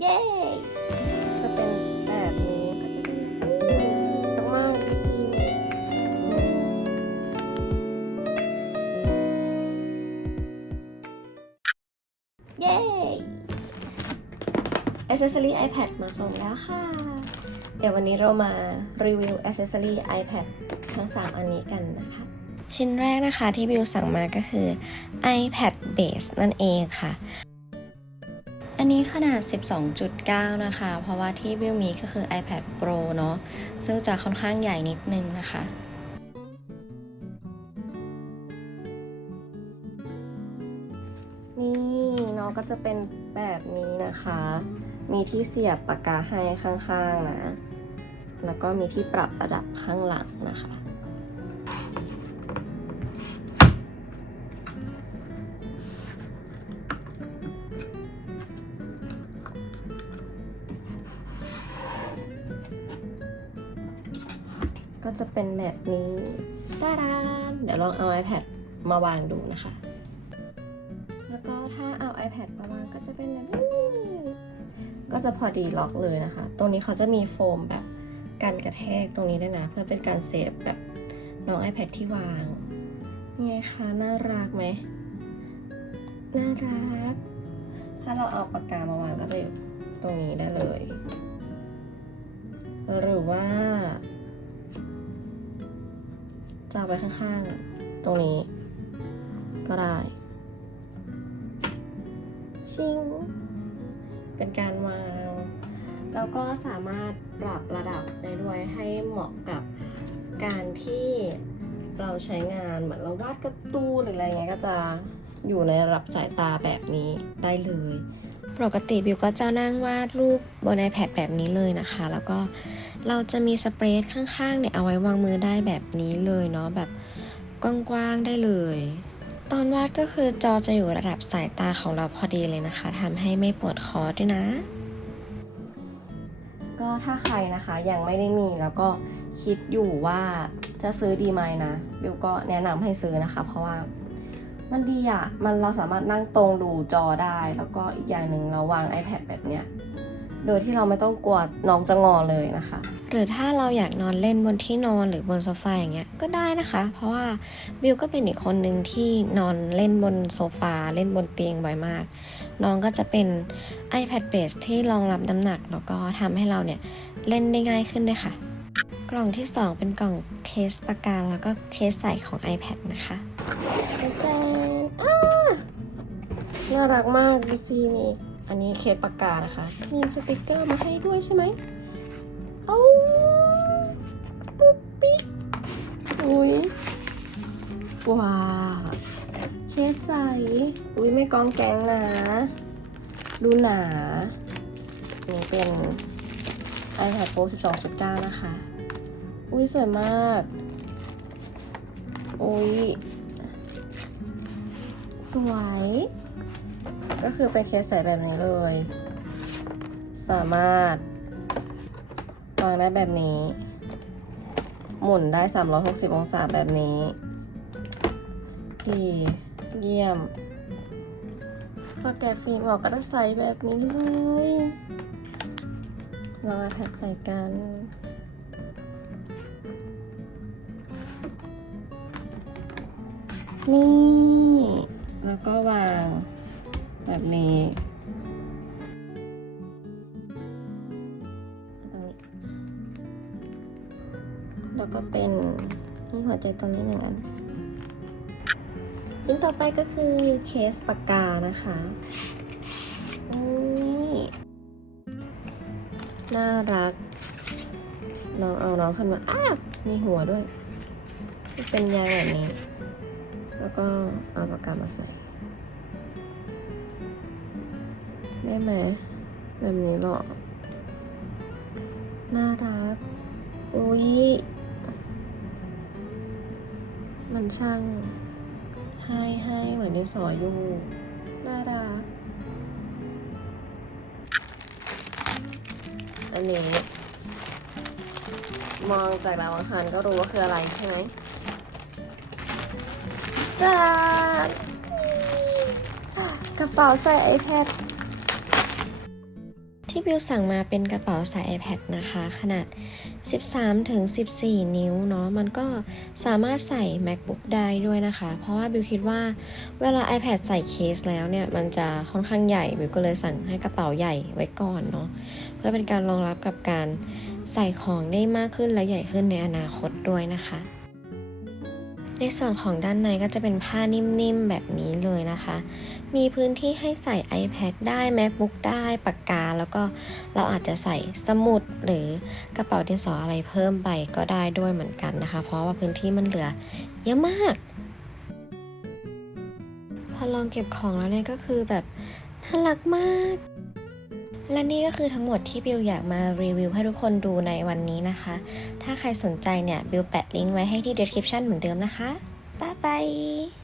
เย้ จะเป็นแบบนี้ก็จะเป็นมากดูสิเย้ Accessory iPad มาส่งแล้วค่ะ เดี๋ยววันนี้เรามารีวิว Accessory iPad ทั้ง 3 อันนี้กันนะคะ ชิ้นแรกนะคะที่บิวสั่งมาก็คือ iPad Base นั่นเองค่ะ อันนี้ขนาด 12.9 นะคะ เพราะว่าที่บิวมีก็คือ iPad Pro เนาะ ซึ่งจะค่อนข้างใหญ่นิดนึงนะคะนี่เน้องก็จะเป็นแบบนี้นะคะ มีที่เสียบปากกาให้ข้างๆนะ แล้วก็มีที่ปรับระดับข้างหลังนะคะ ก็จะเป็นแบบนี้ตาดานเดี๋ยวลองเอา iPad มาวางดูนะคะ แล้วก็ถ้าเอา iPad มาวางก็จะเป็นแบบนี้ ก็จะพอดีล็อกเลยนะคะ ตรงนี้เขาจะมีโฟมแบบกันกระแทกตรงนี้ด้วยนะ เพื่อเป็นการเซฟแบบน้อง iPad ที่วางยังไงคะน่ารักไหมน่ารัก ถ้าเราเอาปากกามาวางก็จะอยู่ตรงนี้ได้เลย หรือว่า จะเอาไปข้างๆ ตรงนี้ ก็ได้ ชิง เป็นการวาง แล้วก็สามารถปรับระดับได้ด้วยให้เหมาะกับการที่เราใช้งานเหมือนเราวาดกร์ตูนหรืออะไรเงี้ยก็จะอยู่ในระดับสายตาแบบนี้ได้เลย ปกติบิวก็จะนั่งวาดรูปบน iPad แบบนี้เลยนะคะ แล้วก็เราจะมีสเปรดข้างๆเนี่ยเอาไว้วางมือได้แบบนี้เลยเนาะแบบกว้างๆได้เลย ตอนวาดก็คือจอจะอยู่ระดับสายตาของเราพอดีเลยนะคะทำให้ไม่ปวดคอด้วยนะ ก็ถ้าใครนะคะยังไม่ได้มีแล้วก็คิดอยู่ว่าจะซื้อดีไหมนะบิวก็แนะนำให้ซื้อนะคะ เพราะว่า มันดีอะมันเราสามารถนั่งตรงดูจอได้ แล้วก็อีกอย่างหนึ่งเราวาง iPad แบบเนี้ย โดยที่เราไม่ต้องกลัวน้องจะงอเลยนะคะ หรือถ้าเราอยากนอนเล่นบนที่นอนหรือบนโซฟาอย่างเงี้ยก็ได้นะคะ เพราะว่าบิวก็เป็นอีกคนหนึ่งที่นอนเล่นบนโซฟาเล่นบนเตียงบ่อยมาก น้องก็จะเป็น iPad base ที่รองรับน้ำหนักแล้วก็ทำให้เราเนี่ยเล่นได้ง่ายขึ้นด้วยค่ะ กล่องที่ 2 เป็นกล่องเคสปากกาแล้วก็เคสใส่ของ iPad นะคะ แจนอ้าน่ารักมากดูสิมีอันนี้เคสปากกานะคะ มีสติกเกอร์มาให้ด้วยใช่ไหมเอาปุ๊บปิ๊กอุ้ยว้าวเคสใส อุ้ยไม่กองแกงนะ ดูหนา นี่เป็น iPad Pro 12.9 นะคะ อุ้ยสวยมาก อุ้ย สวย ก็คือเป็นเคสใสแบบนี้เลย สามารถวางได้แบบนี้ หมุนได้ 360 องศาแบบนี้ดีเยี่ยมพอแกะฟิล์มออกก็จะใสแบบนี้เลยลอง iPad ใส่กันนี่ แล้วก็วางแบบนี้ตรงนี้แล้วก็เป็นนี่หัวใจตรงนี้หนึ่งอันชิ้นต่อไปก็คือเคสปากกานะคะนี่น่ารักน้องเอาน้องขึ้นมาอ้าวมีหัวด้วย เป็นยางแบบนี้ แล้วก็เอาปากกามาใส่ ได้ไหม แบบนี้หรอ น่ารัก อุ๊ย มันช่างให้ให้เหมือนดินสออยู่ น่ารัก อันนี้ มองจากดาวอังคารก็รู้ว่าคืออะไรใช่ไหมจากระเป๋าใส่ iPad ที่บิวสั่งมาเป็นกระเป๋าสาย iPad นะคะ ขนาด 13 ถึง 14 นิ้วเนาะ มันก็สามารถใส่ MacBook ได้ด้วยนะคะ เพราะว่าบิวคิดว่าเวลา iPad ใส่เคสแล้วเนี่ย มันจะค่อนข้างใหญ่ บิวก็เลยสั่งให้กระเป๋าใหญ่ไว้ก่อนเนาะ เพื่อเป็นการรองรับกับการใส่ของได้มากขึ้นและใหญ่ขึ้นในอนาคตด้วยนะคะ ในส่วนของด้านในก็จะเป็นผ้านิ่มๆแบบนี้เลยนะคะ มีพื้นที่ให้ใส่ iPad ได้ MacBook ได้ปากกา แล้วก็เราอาจจะใส่สมุดหรือกระเป๋าดินสออะไรเพิ่มไปก็ได้ด้วยเหมือนกันนะคะ เพราะว่าพื้นที่มันเหลือเยอะมาก พอลองเก็บของแล้วเนี่ยก็คือแบบน่ารักมากและนี่ก็คือทั้งหมดที่บิวอยากมารีวิวให้ทุกคนดูในวันนี้นะคะ ถ้าใครสนใจเนี่ย บิวแปะลิงก์ไว้ให้ที่ description เหมือนเดิมนะคะ บ๊ายบาย